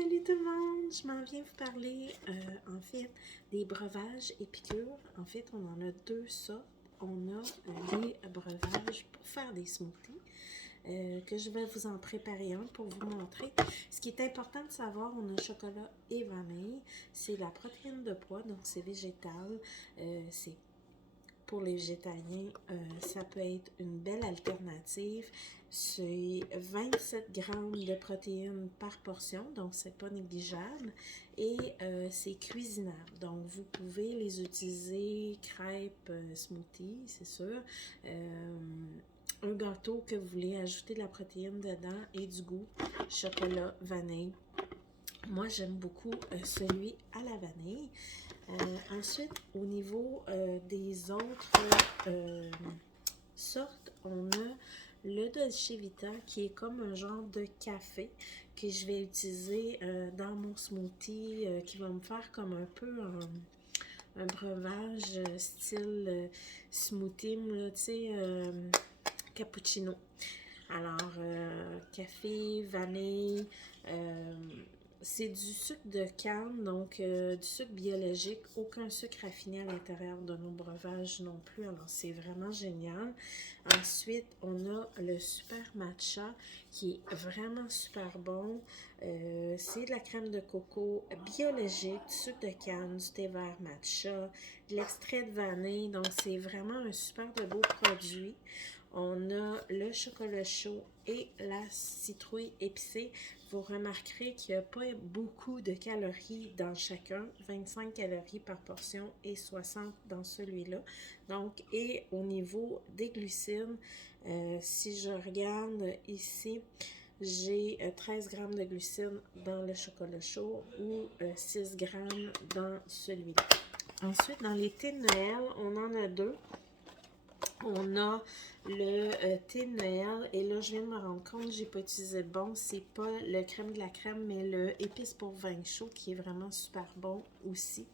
Salut tout le monde! Je m'en viens vous parler en fait des breuvages épicures. En fait, on en a deux sortes. On a les breuvages pour faire des smoothies. Que je vais vous en préparer un pour vous montrer. Ce qui est important de savoir, on a chocolat et vanille. C'est la protéine de pois, donc c'est végétal. C'est pour les végétariens, ça peut être une belle alternative. C'est 27 grammes de protéines par portion, donc c'est pas négligeable. Et c'est cuisinable, donc vous pouvez les utiliser crêpes, smoothies, c'est sûr. Un gâteau que vous voulez ajouter de la protéine dedans et du goût, chocolat, vanille. Moi, j'aime beaucoup celui à la vanille. Ensuite, au niveau des autres sortes, on a le Dolce Vita qui est comme un genre de café que je vais utiliser dans mon smoothie qui va me faire comme un peu un breuvage style smoothie, tu sais, cappuccino. Alors, café, vanille, c'est du sucre de canne, donc du sucre biologique, aucun sucre raffiné à l'intérieur de nos breuvages non plus, alors c'est vraiment génial. Ensuite, on a le super matcha qui est vraiment super bon. C'est de la crème de coco biologique, du sucre de canne, du thé vert matcha, de l'extrait de vanille, donc c'est vraiment un super de beau produit. On a le chocolat chaud et la citrouille épicée. Vous remarquerez qu'il n'y a pas beaucoup de calories dans chacun, 25 calories par portion et 60 dans celui-là. Donc, et au niveau des glucides, si je regarde ici, j'ai 13 grammes de glucides dans le chocolat chaud ou 6 grammes dans celui-là. Ensuite, dans les thés de Noël, on en a deux. On a le thé de Noël et là je viens de me rendre compte, j'ai pas utilisé le bon, c'est pas le crème de la crème mais le épice pour vin chaud qui est vraiment super bon aussi.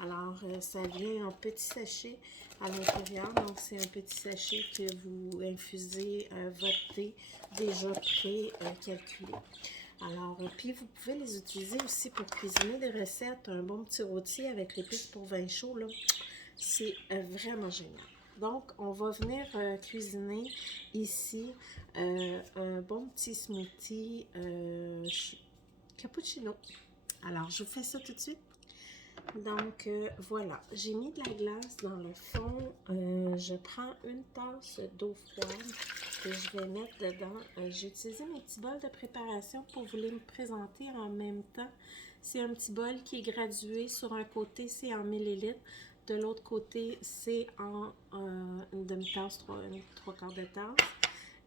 Alors ça vient en petit sachet à l'intérieur, donc c'est un petit sachet que vous infusez votre thé déjà pré-calculé. Alors, puis vous pouvez les utiliser aussi pour cuisiner des recettes, un bon petit rôti avec l'épice pour vin chaud, là, c'est vraiment génial. Donc, on va venir cuisiner ici un bon petit smoothie cappuccino. Alors, je vous fais ça tout de suite. Donc, voilà, j'ai mis de la glace dans le fond. Je prends une tasse d'eau froide que je vais mettre dedans. J'ai utilisé mes petits bols de préparation pour vous les présenter en même temps. C'est un petit bol qui est gradué. Sur un côté, c'est en millilitres. De l'autre côté, c'est en une demi-tasse, trois quarts de tasse.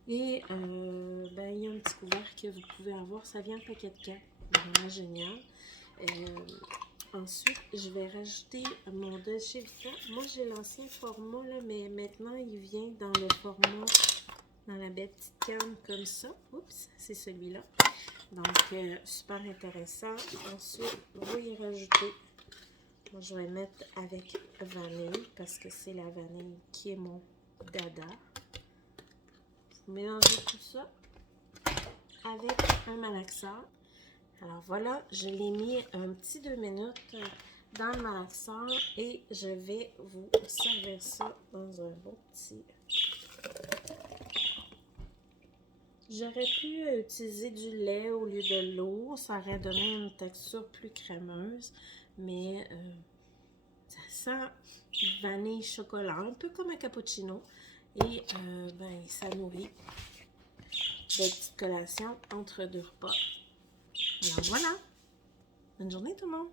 Et ben, il y a un petit couvercle que vous pouvez avoir. Ça vient en paquet de 4. Vraiment génial. Ensuite, je vais rajouter mon Dolce Vita. Moi, j'ai l'ancien format, là, mais maintenant, il vient dans le format, dans la belle petite canne comme ça. Oups, c'est celui-là. Donc, super intéressant. Ensuite, vous y rajoutez. Moi, je vais mettre avec vanille parce que c'est la vanille qui est mon dada. Vous mélangez tout ça avec un malaxeur. Alors voilà, je l'ai mis un petit 2 minutes dans le malaxeur et je vais vous servir ça dans un beau petit. J'aurais pu utiliser du lait au lieu de l'eau, ça aurait donné une texture plus crémeuse, mais ça sent vanille chocolat, un peu comme un cappuccino. Et ben, ça nourrit de petites collations entre deux repas. Alors voilà, bonne journée tout le monde!